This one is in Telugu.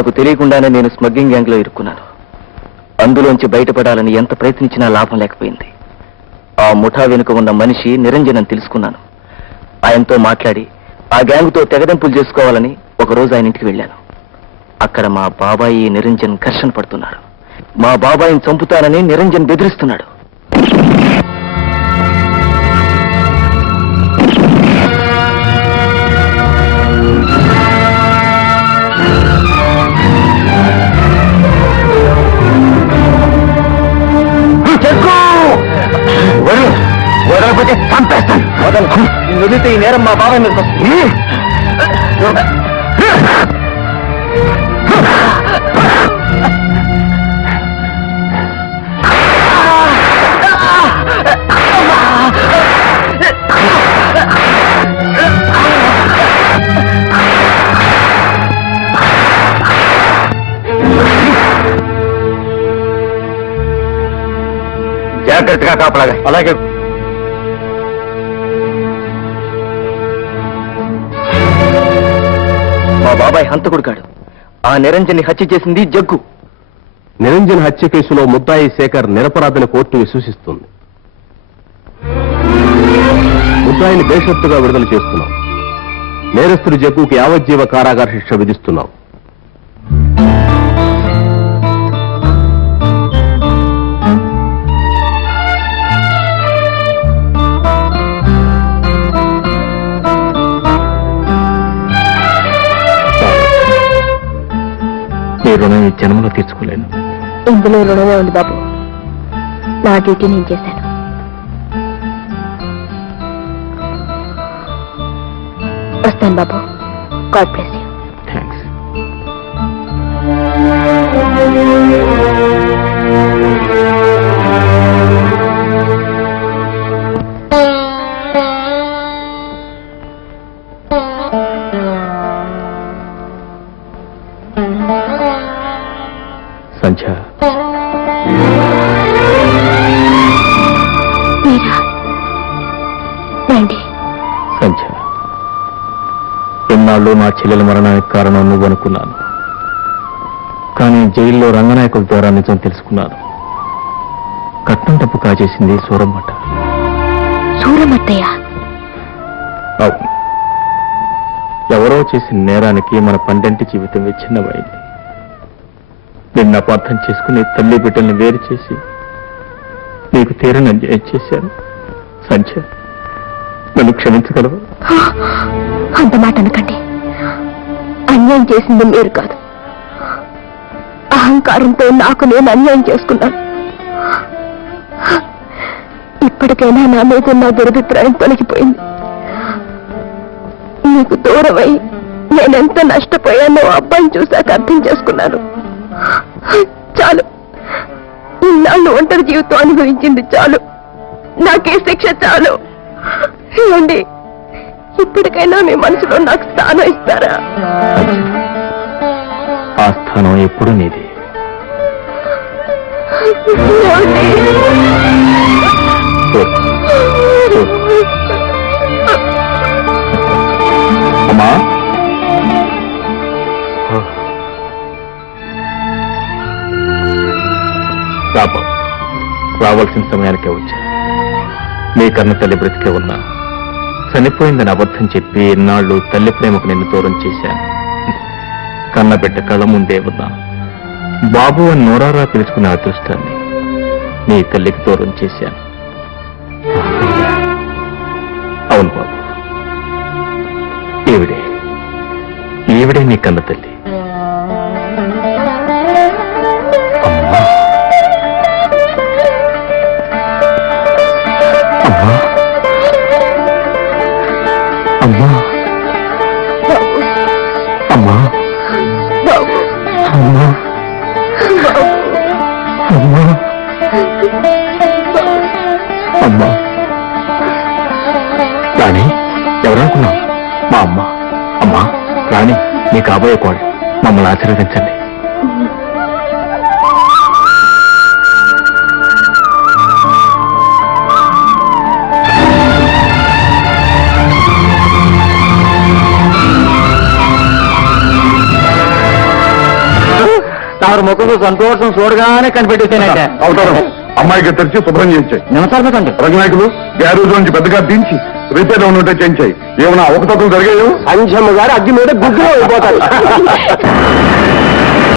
నాకు తెలియకుండానే నేను స్మగ్లింగ్ గ్యాంగ్ లో ఇరుక్కున్నాను. అందులోంచి బయటపడాలని ఎంత ప్రయత్నించినా లాభం లేకపోయింది. ఆ ముఠా వెనుక ఉన్న మనిషి నిరంజన్ అని తెలుసుకున్నాను. ఆయనతో మాట్లాడి ఆ గ్యాంగ్తో తెగదెంపులు చేసుకోవాలని ఒకరోజు ఆయన ఇంటికి వెళ్ళాను. అక్కడ మా బాబాయి నిరంజన్ ఘర్షణ పడుతున్నారు. మా బాబాయిని చంపుతానని నిరంజన్ బెదిరిస్తున్నాడు. వదలకపోతే చంపేస్తాను. వదిలితే ఈ నేరం మా బాబాయ్ మీద వస్తుంది. జాగ్రత్తగా కాపలాగా. అలాగే. మా బాబాయ్ హంతకుడు కాడు. ఆ నిరంజన్ని హత్య చేసింది జగ్గు. నిరంజన్ హత్య కేసులో ముద్దాయి శేఖర్ నిరపరాధిని కోర్టు విశ్వసిస్తుంది. ముద్దాయిని బేషరతుగా విడుదల చేస్తున్నాం. నేరస్తుడి జగ్గుకి యావజ్జీవ కారాగార శిక్ష విధిస్తున్నాం. ఈ రుణం ఈ జన్మలో తీర్చుకోలేను. ఇందులో రుణమే ఉంది బాబు. నా డ్యూటీ నేను చేశాను. వస్తాను బాబు. God bless you. Thanks. Sandhya, Sandhya, ఎన్నాళ్ళు నా చెల్లెల మరణానికి కారణం నువ్వు అనుకున్నాను. కానీ జైల్లో రంగనాయకుల ద్వారా నిజం తెలుసుకున్నాను. కట్నం తప్పు కాజేసింది సూరమ్మట. సూరమ్మత్తయ్య? అవును. ఎవరో చేసిన నేరానికి మన పండంటి జీవితం విచ్ఛిన్నమైంది. నిన్ను అపార్థం చేసుకుని తల్లి బిడ్డల్ని వేరు చేసి నీకు తీరని అన్యాయం చేశాను. సంధ్య, నన్ను క్షమించగలవు? అంత మాట అనకండి. అన్యాయం చేసింది మీరు కాదు. అహంకారంతో నాకు నేను అన్యాయం చేసుకున్నాను. ఇప్పటికైనా నా మీద నా దురభిప్రాయం తొలగిపోయింది. నీకు దూరమై నేనెంత నష్టపోయానో అబ్బాయిని చూశాక అర్థం చేసుకున్నాను. చాలు. ఇన్నాళ్ళు ఒంటరి జీవితం అనుభవించింది చాలు. నాకే శిక్ష చాలు. ఏమండి, ఇప్పటికైనా మీ మనసులో నాకు స్థానం ఇస్తారా? ఆ స్థానం ఎప్పుడు నీది. అమ్మా, రావాల్సిన సమయానికే వచ్చా. నీ కన్న తల్లి బ్రతికే ఉన్నా చనిపోయిందని అబద్ధం చెప్పి ఎన్నాళ్ళు తల్లి ప్రేమకు నిన్ను దూరం చేశాను. కన్నబిడ్డ కళ్ళ ముందే ఉన్నా బాబు అని నోరారా పిలుచుకునే అదృష్టాన్ని నీ తల్లికి దూరం చేశాను. అవును బాబు, ఈవిడే నీ కన్న తల్లి. అమ్మా, అమ్మా, అమ్మా, అమ్మా, అమ్మా. రాణి, ఎవరనుకున్నావు? మా అమ్మ. అమ్మా, రాణి, నీ కాబోయే కోడలు. మమ్మల్ని ఆశీర్వదించండి. తమరు ముఖంలో సంతోషం చూడగానే కనిపెట్టేసానంటే అవతారం అమ్మాయికి తెరిచి శుభ్రం చేయించాయి. నమస్కారం రంగనాయకులు గ్యారేజ్ నుంచి పెద్దగా దించి రిపేర్ ఉంటే చేయించాయి. ఏమన్నా అవకతవకలు జరిగాయో? సంధ్యమ్మ గారు అగ్గి మీద గుగ్గులో అయిపోతారు.